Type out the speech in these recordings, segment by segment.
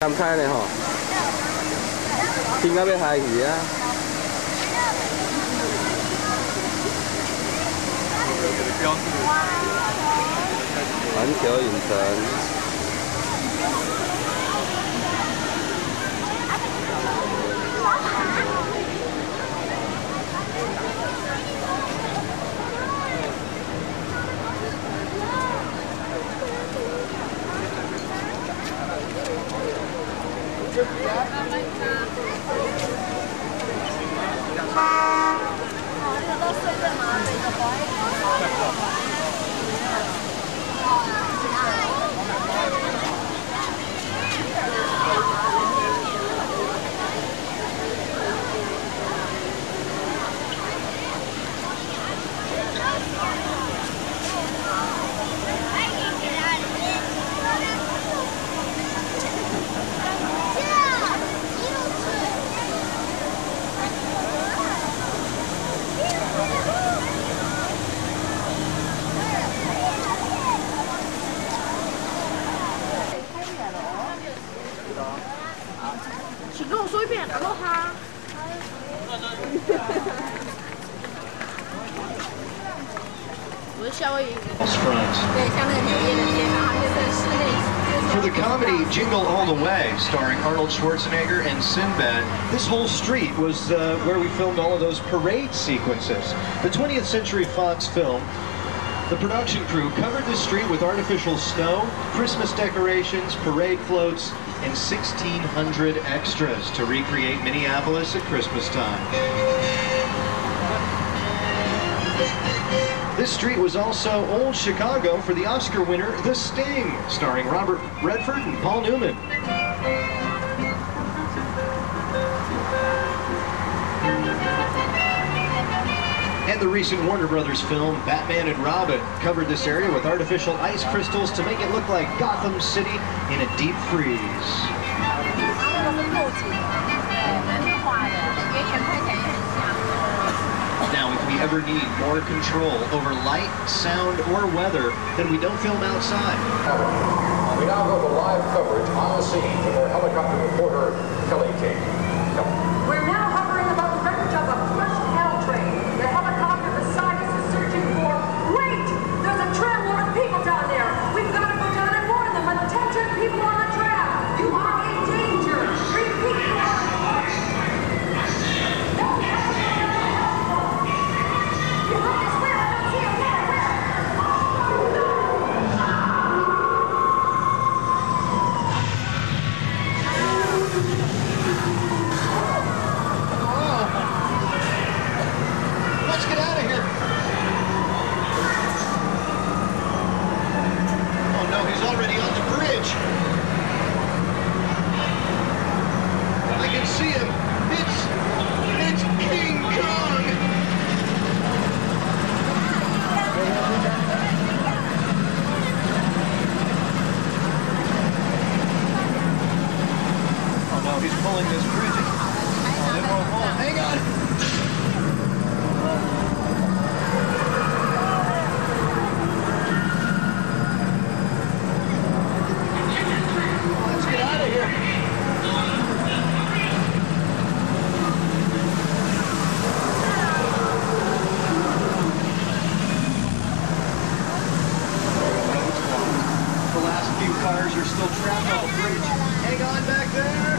啱開呢吼，天到要開去啊！環球影城。 请跟我说一遍，阿罗哈。我是夏威夷。对，像那个纽约的街道，就是室内。 For the comedy Jingle All the Way, starring Arnold Schwarzenegger and Sinbad, this whole street was where we filmed all of those parade sequences. The 20th Century Fox film, the production crew covered this street with artificial snow, Christmas decorations, parade floats, and 1,600 extras to recreate Minneapolis at Christmas time. This street was also Old Chicago for the Oscar winner, The Sting, starring Robert Redford and Paul Newman. And the recent Warner Brothers film, Batman and Robin, covered this area with artificial ice crystals to make it look like Gotham City in a deep freeze. Now, if we ever need more control over light, sound, or weather, then we don't film outside. We now go to live coverage on the scene with our helicopter reporter, Kelly King. We're now hovering above the wreckage of a crushed L train. The helicopter beside us is searching for... Wait! There's a tram load of people down there. We've got to go down and warn them. Attention, people on the tram. You are in danger. Repeat. He's pulling this bridge. Oh, it won't hold. Hang on. Let's get out of here. The last few cars are still trapped on the bridge. Hang on back there.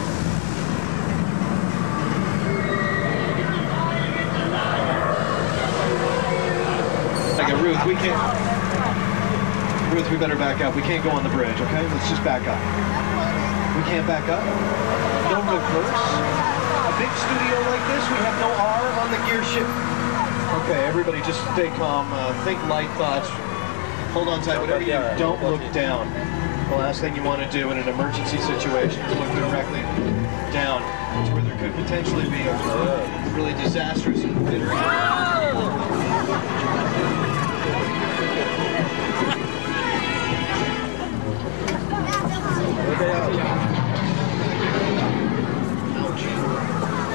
Ruth, we can't. Ruth, we better back up. We can't go on the bridge, okay? Let's just back up. We can't back up. No reverse. A big studio like this, we have no R on the gear shift. Okay, everybody just stay calm. Think light thoughts. Hold on tight. Whatever you do, don't look down. The last thing you want to do in an emergency situation is look directly down. It's where there could potentially be a really disastrous bitter.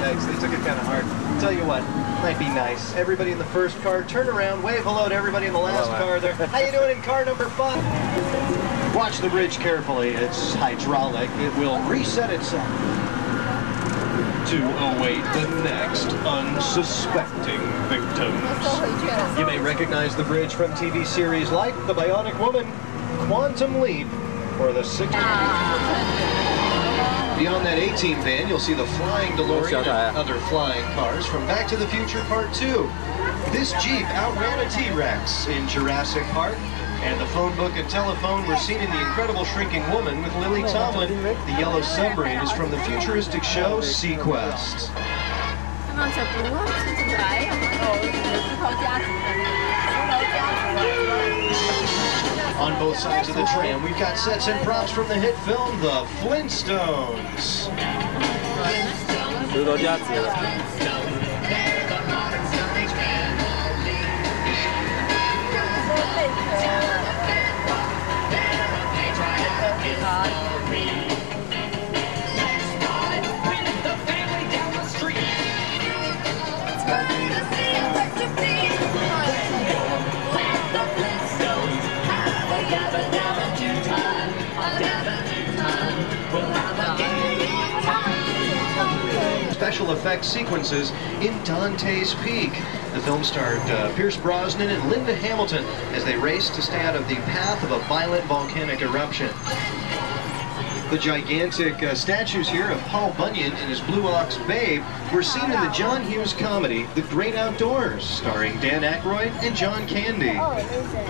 Thanks, they took it kind of hard. Tell you what, might be nice. Everybody in the first car, turn around, wave hello to everybody in the last car there. How you doing in car number 5? Watch the bridge carefully. It's hydraulic. It will reset itself to await the next unsuspecting victims. You may recognize the bridge from TV series like The Bionic Woman, Quantum Leap, or The Sixth. Beyond that A-Team van, you'll see the flying DeLorean and other flying cars from Back to the Future Part 2. This Jeep outran a T-Rex in Jurassic Park, and the phone book and telephone were seen in The Incredible Shrinking Woman with Lily Tomlin. The yellow submarine is from the futuristic show Sequest. On both sides of the tram, we've got sets and props from the hit film The Flintstones. Special effects sequences in Dante's Peak. The film starred Pierce Brosnan and Linda Hamilton as they raced to stay out of the path of a violent volcanic eruption. The gigantic statues here of Paul Bunyan and his Blue Ox Babe were seen in the John Hughes comedy The Great Outdoors, starring Dan Aykroyd and John Candy. Oh, it isn't.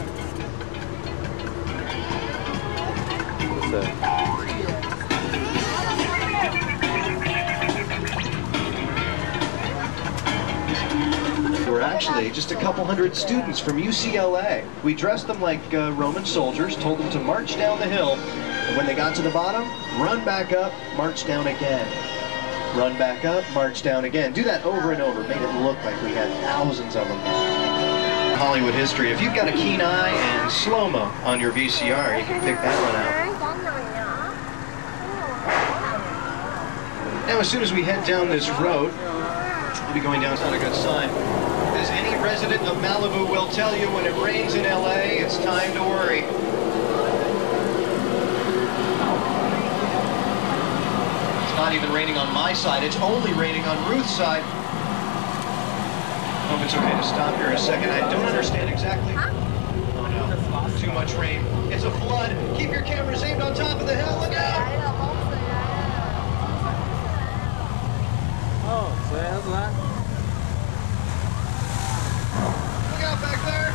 We're actually just a couple hundred students from UCLA. We dressed them like Roman soldiers, told them to march down the hill, and when they got to the bottom, run back up, march down again. Run back up, march down again. Do that over and over. Made it look like we had thousands of them. Hollywood history. If you've got a keen eye and slow-mo on your VCR, you can pick that one out. Now, as soon as we head down this road, we'll be going down. It's not a good sign. As any resident of Malibu will tell you, when it rains in LA, it's time to worry. It's not even raining on my side. It's only raining on Ruth's side. Hope it's okay to stop here a second. I don't understand exactly. Oh no, too much rain. It's a flood. Keep your cameras aimed on top of the hill. Look out! Oh, so that's that. Look out back there!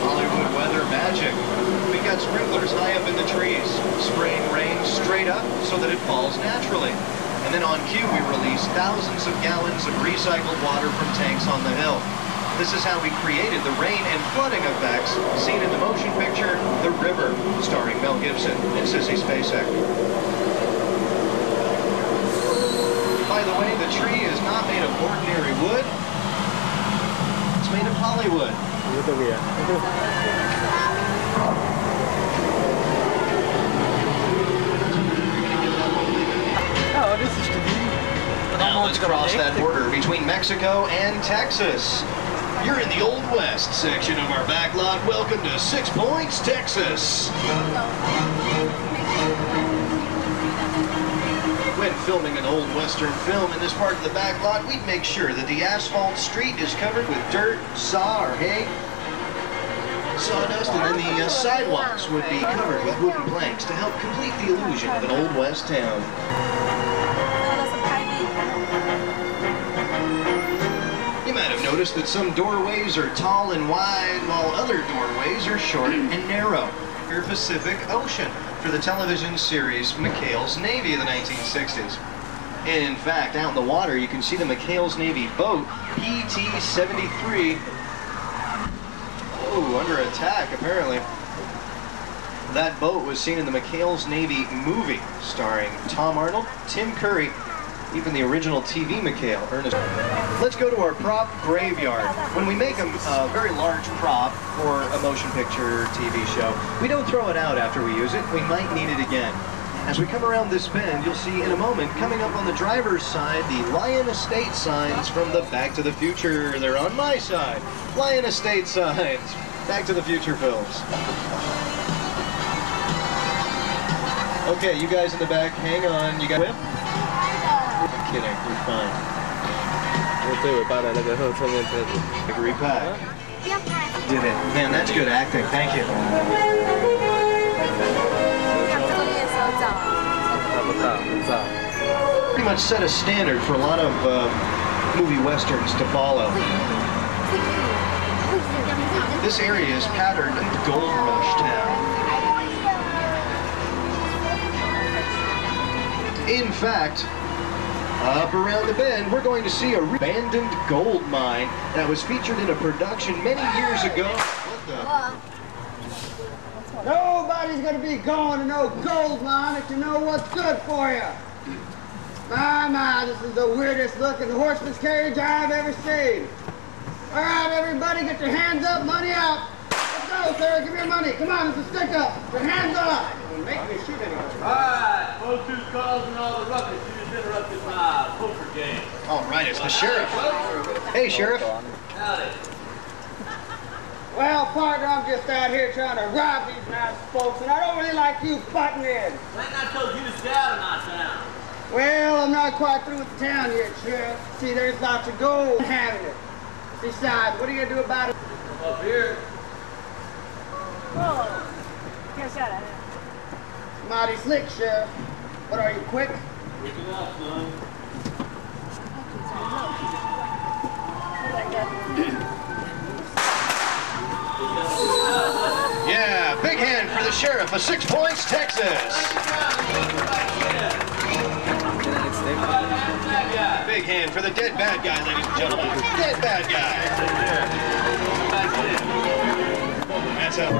Hollywood weather magic. We've got sprinklers high up in the trees, spraying rain straight up so that it falls naturally. And then on cue, we release thousands of gallons of recycled water from tanks on the hill. This is how we created the rain and flooding effects seen in the motion picture The River, starring Mel Gibson and Sissy Spacek. By the way, the tree is not made of ordinary wood. It's made of Hollywood. Now let's cross that border between Mexico and Texas. You're in the Old West section of our backlot. Welcome to 6 Points, Texas. When filming an old Western film in this part of the backlot, we'd make sure that the asphalt street is covered with dirt, saw, or hay, sawdust, and then the sidewalks would be covered with wooden planks to help complete the illusion of an Old West town. You might have noticed that some doorways are tall and wide, while other doorways are short and narrow. Your Pacific Ocean for the television series McHale's Navy of the 1960s. In fact, out in the water, you can see the McHale's Navy boat, PT-73, under attack, apparently. That boat was seen in the McHale's Navy movie, starring Tom Arnold, Tim Curry, even the original TV McHale, Ernest. Let's go to our prop graveyard. When we make a very large prop for a motion picture TV show, we don't throw it out after we use it. We might need it again. As we come around this bend, you'll see in a moment, coming up on the driver's side, the Lion Estate signs from the Back to the Future. They're on my side. Lion Estate signs. Back to the Future films. Okay, you guys in the back, hang on. You got whip? I'm kidding, you're fine. Repack. Did it. Man, that's good acting. Thank you. Pretty much set a standard for a lot of movie westerns to follow. This area is patterned Gold Rush Town. In fact, up around the bend, we're going to see a abandoned gold mine that was featured in a production many years ago. What the? Nobody's going to be going to no gold mine if you know what's good for you. My, this is the weirdest looking horseless carriage I've ever seen. All right, everybody, get your hands up, money out. Let's go, Sarah, give me your money. Come on, it's a stick up. Your hands up. Don't make me shoot anyone. All right, those two calls and all the ruckus. You just interrupted my poker game. All right, it's the sheriff. Hey, Sheriff. Howdy. Well, partner, I'm just out here trying to rob these nice folks, and I don't really like you butting in. Ain't I told you to stay out of my town? Well, I'm not quite through with the town yet, Sheriff. See, there's lots of gold having it. Besides, what are you going to do about it? Up here. Mighty slick, Sheriff. What are you, quick? Quick enough, son. Yeah, big hand for the sheriff of 6 Points, Texas. Big hand for the dead bad guy, ladies and gentlemen. Dead bad guy. That's up.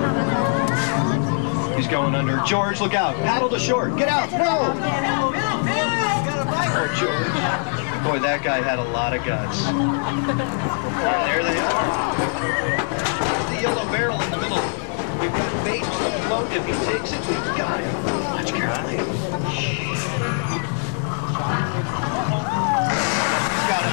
He's going under. George, look out. Paddle to shore. Get out. No. Oh, George. Boy, that guy had a lot of guts. And there they are. The yellow barrel in the middle. We've got bait on the float. If he takes it, we've got him. Watch carefully. He's got it.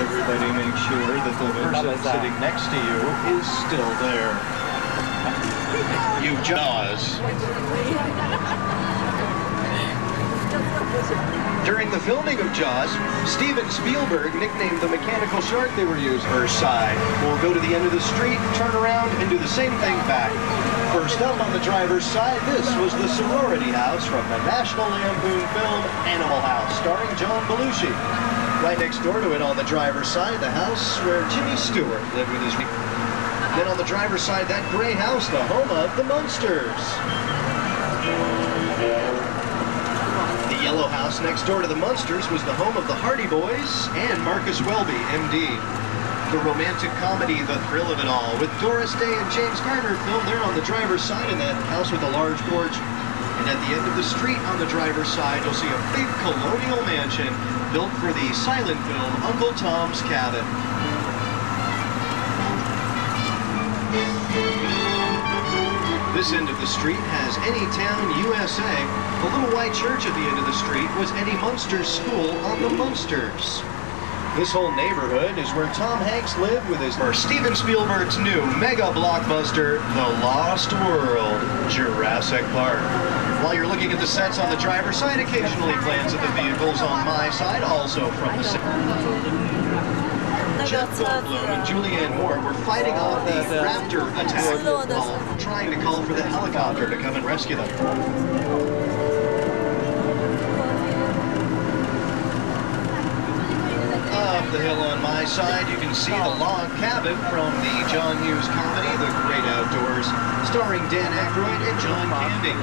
Everybody make sure that the person sitting next to you is still there. You Jaws. During the filming of Jaws, Steven Spielberg nicknamed the mechanical shark they were using her side. We'll go to the end of the street, turn around, and do the same thing back. First up on the driver's side, this was the sorority house from the National Lampoon film Animal House, starring John Belushi. Right next door to it on the driver's side, the house where Jimmy Stewart lived with his... Then on the driver's side, that gray house, the home of the Munsters. The yellow house next door to the Munsters was the home of the Hardy Boys and Marcus Welby, MD. The romantic comedy, The Thrill of It All, with Doris Day and James Garner filmed there on the driver's side in that house with a large porch. And at the end of the street on the driver's side, you'll see a big colonial mansion built for the silent film Uncle Tom's Cabin. This end of the street has Anytown, USA. The little white church at the end of the street was Eddie Munster's school on the Munsters. This whole neighborhood is where Tom Hanks lived with his... Or Steven Spielberg's new mega blockbuster, The Lost World, Jurassic Park. While you're looking at the sets on the driver's side, occasionally glance at the vehicles on my side, also from the set. Jeff Goldblum and Julianne Moore were fighting off the raptor attack while trying to call for the helicopter to come and rescue them. Up the hill on my side, you can see the log cabin from the John Hughes comedy, The Great Outdoors, starring Dan Aykroyd and John Candy.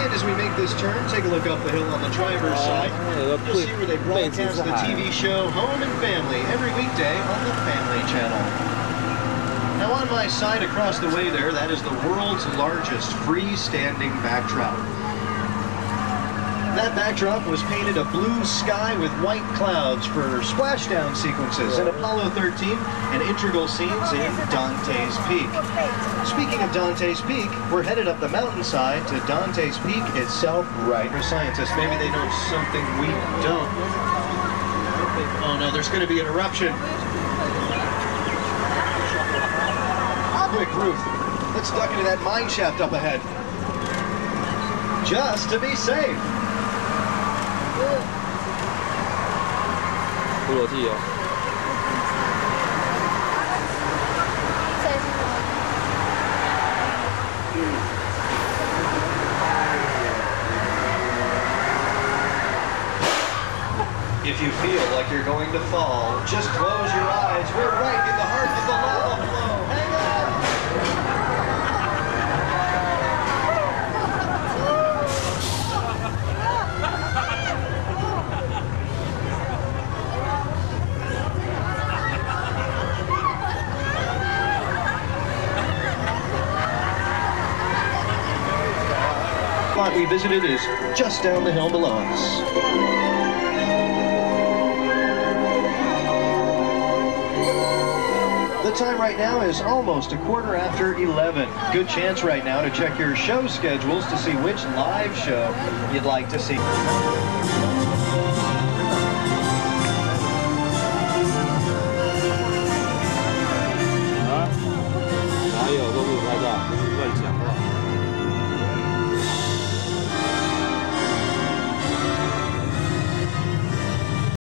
And as we make this turn, take a look up the hill on the driver's side. You'll see where they broadcast the TV show Home and Family every weekday on the Family Channel. Now on my side across the way there, that is the world's largest freestanding backdrop. That backdrop was painted a blue sky with white clouds for splashdown sequences in Apollo 13 and integral scenes in Dante's Peak. Speaking of Dante's Peak, we're headed up the mountainside to Dante's Peak itself, right? For scientists, maybe they know something we don't. Oh no, there's going to be an eruption. Quick, Ruth, let's duck into that mine shaft up ahead. Just to be safe. 不裸体哦。 If you feel like you're going to fall, just close your eyes. We're right in the heart of the lava flow. Hang on! The spot we visited is just down the hill below us. The time right now is almost 11:15. Good chance right now to check your show schedules to see which live show you'd like to see.